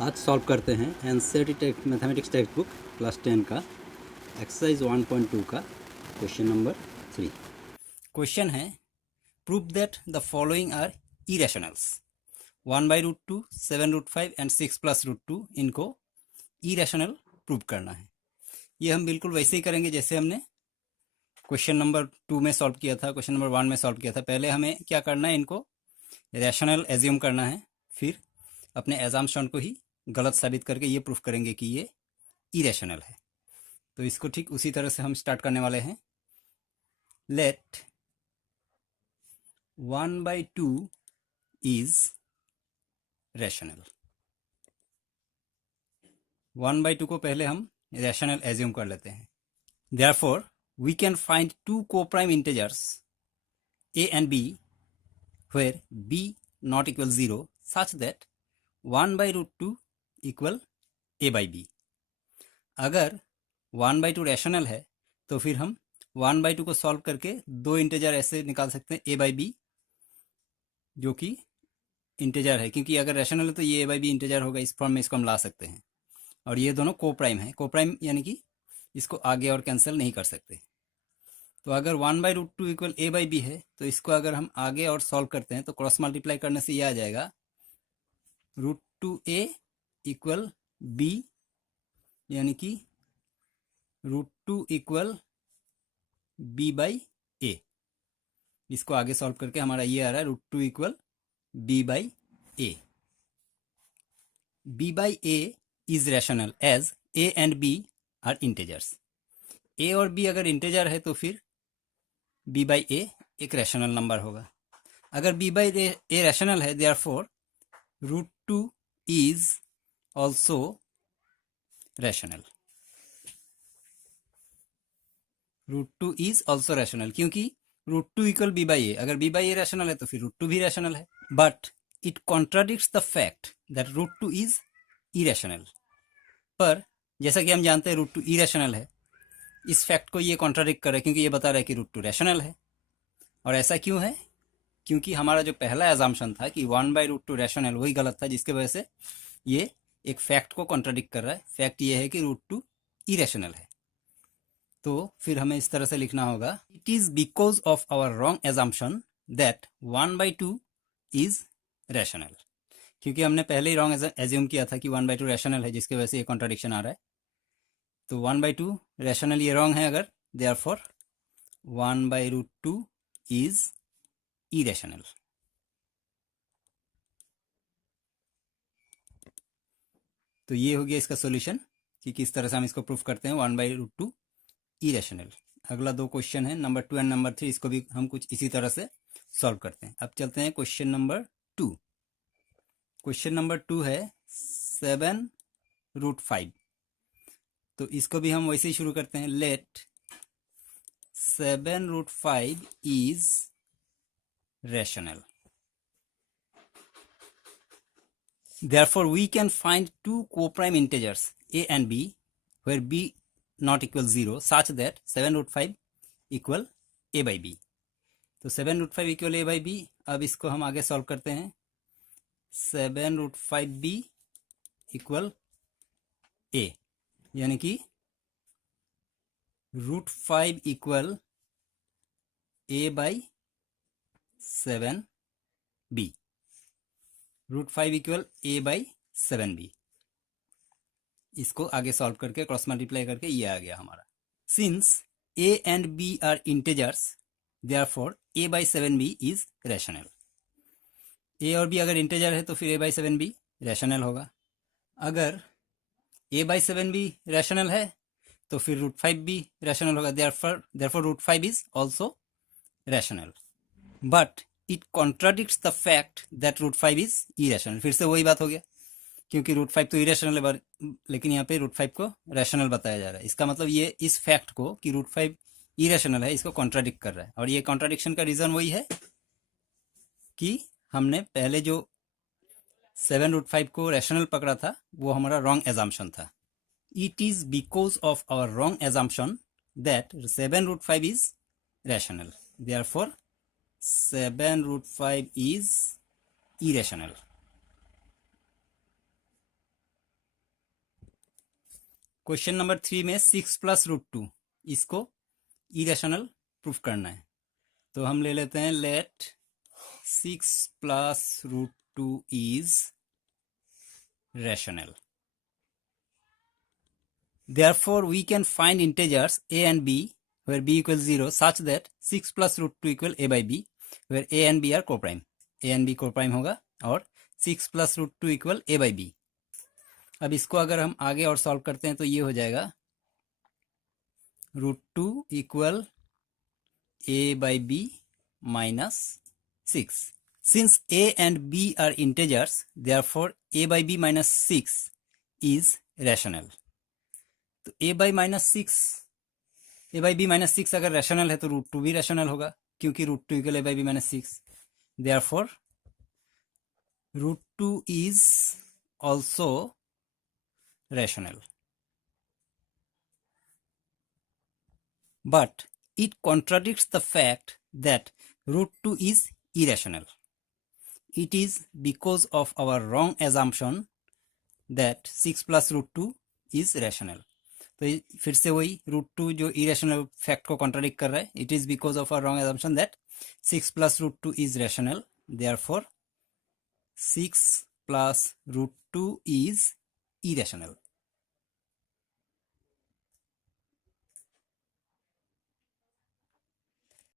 आज सॉल्व करते हैं NCERT mathematics textbook class 10 का एक्सरसाइज 1.2 का क्वेश्चन नंबर 3। क्वेश्चन है prove that the following are irrationals 1/√2, 7√5 and 6+√2 इनको इरेशनल प्रूव करना है। ये हम बिल्कुल वैसे ही करेंगे जैसे हमने क्वेश्चन नंबर 2 में सॉल्व किया था, क्वेश्चन नंबर 1 में सॉल्व किया था। पहले हमें क्या करना है, इनको रैशनल एज्यूम करना है, फिर अपने एजम्पशन को ही गलत साबित करके ये प्रूफ करेंगे कि ये इरेशनल है। तो इसको ठीक उसी तरह से हम स्टार्ट करने वाले हैं। Late 1/2 is rational. 1/2 को पहले हम रैशनल एज्यूम कर लेते हैं। Therefore we can find two coprime integers a and b where b not equal 0 such that 1/√2 equal a by b। अगर 1/2 रैशनल है तो फिर हम 1/2 को सॉल्व करके दो इंटीजर ऐसे निकाल सकते हैं a by b, जो कि इंटीजर है, क्योंकि अगर रैशनल है तो ये a by b इंटीजर होगा। इस फॉर्म में इसको हम ला सकते हैं। और ये दोनों कोप्राइम है। कोप्राइम यानी कि इसको आगे और कैंसिल नहीं कर सकते। तो अगर 1/√2 इक्वल a by b है तो इसको अगर हम आगे और सॉल्व करते हैं तो क्रॉस मल्टीप्लाई करने से ये आ जाएगा √2a इक्वल b, यानी कि √2 इक्वल b बाई a। इसको आगे सॉल्व करके हमारा ये आ रहा है √2 equal b by a। b by a is rational as a and b are integers. a और b अगर इंटीजर है तो फिर b बाई a एक रैशनल नंबर होगा। अगर b बाई a रैशनल है, therefore √2 is also rational. √2 is also rational, क्योंकि √2 इक्वल b बाई a। अगर b बाई a रैशनल है तो फिर √2 भी रैशनल है। But it contradicts the fact that √2 is irrational. पर जैसा कि हम जानते हैं √2 इरेशनल है, इस फैक्ट को ये कॉन्ट्राडिक्ट कर रहा है, क्योंकि ये बता रहा है कि √2 रैशनल है। और ऐसा क्यों है? क्योंकि हमारा जो पहला एजम्पशन था कि 1/√2 रैशनल, वही गलत था, जिसके वजह से ये एक फैक्ट को कॉन्ट्राडिक्ट कर रहा है। फैक्ट ये है कि √2 इरेशनल है। तो फिर हमें इस तरह से लिखना होगा, it is because of our wrong assumption that 1/2 is rational. क्योंकि हमने पहले ही रॉन्ग एज्यूम किया था कि 1/2 रैशनल है, जिसके वजह से ये कॉन्ट्राडिक्शन आ रहा है। तो 1/2 रैशनल ये रॉन्ग है अगर, देयरफॉर 1/√2 इज इरेशनल। तो ये हो गया इसका सॉल्यूशन कि किस तरह से हम इसको प्रूफ करते हैं 1/√2 इरेशनल। अगला दो क्वेश्चन है नंबर 2 एंड नंबर 3, इसको भी हम कुछ इसी तरह से सॉल्व करते हैं। अब चलते हैं क्वेश्चन नंबर 2। क्वेश्चन नंबर 2 है 7√5। तो इसको भी हम वैसे ही शुरू करते हैं। Let 7√5 is rational. Therefore, we can find two coprime integers a and b where b not equal 0 such that 7√5 equal a by b। तो 7√5 equal a by b। अब इसको हम आगे सॉल्व करते हैं। 7√5b इक्वल a, यानी कि √5 equal a by 7b। √5 equal a by 7b। इसको आगे सॉल्व करके क्रॉस मल्टीप्लाई करके ये आ गया हमारा। Since a and b are integers, therefore a by 7b is rational. a और b अगर इंटीजर है तो फिर a बाई 7b रैशनल होगा। अगर a बाई 7b रैशनल है तो फिर √5 भी रैशनल होगा। Therefore √5 is also rational. But it contradicts the fact that √5 is irrational. फिर से वही बात हो गया, क्योंकि √5 तो इरेशनल है, लेकिन यहाँ पे √5 को रैशनल बताया जा रहा है। इसका मतलब ये इस फैक्ट को कि √5 इरेशनल है, इसको कॉन्ट्राडिक्ट कर रहा है। और ये कॉन्ट्राडिक्शन का रीजन वही है कि हमने पहले जो 7√5 को रैशनल पकड़ा था वो हमारा रॉन्ग एजम्पशन था। It is because of our wrong assumption that 7√5 is rational. Therefore 7√5 is irrational। Question number 3 में 6 प्लस रूट टू इसको इरेशनल प्रूफ करना है, तो हम ले लेते हैं let 6 plus root two is rational. Therefore, we can find integers a and b where b equals 0 such that 6 plus root 2 equal a by b where a and b are coprime. a and b coprime होगा और 6 plus root 2 equal a by b. अब इसको अगर हम आगे और solve करते हैं तो ये हो जाएगा root two equal a by b minus 6. Since a and b are integers, therefore a by b minus 6 is rational. तो a by b minus 6 अगर रैशनल है तो रूट टू भी रैशनल होगा क्योंकि root two equal a by b minus 6. Therefore root two is also rational. But it contradicts the fact that root 2 is irrational. It is because of our wrong assumption that 6 plus root 2 is rational. तो फिर से वही root two जो irrational fact को contradict कर रहा है. It is because of our wrong assumption that 6 plus root 2 is rational. Therefore 6 plus root 2 is irrational.